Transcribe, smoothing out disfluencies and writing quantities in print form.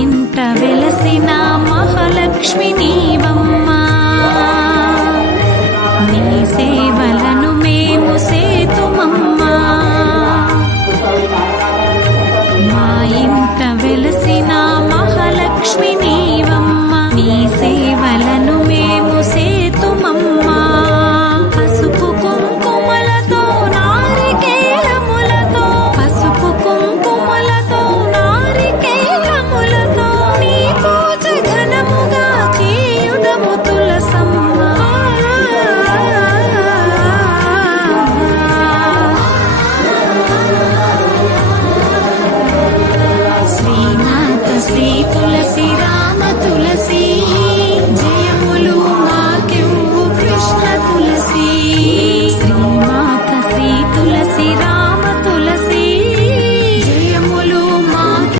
ఇంట వెలసిన మహాలక్ష్మి నీవమ్మా, నీ సేవలను మేము సేతుమమ్మా. మా ఇంట వెలసిన మహాలక్ష్మి నీవమ్మా, నీ సేవలను మేము సేతుమమ్మా. పసుపు కుంకుమలతో నారికేళములతో, పసుపు కుంకుమలతో నారికేళములతో నీ పూజ ఘనముగా చేయుదము తులసమ్మ. శ్రీనాథ శ్రీ తులసిరా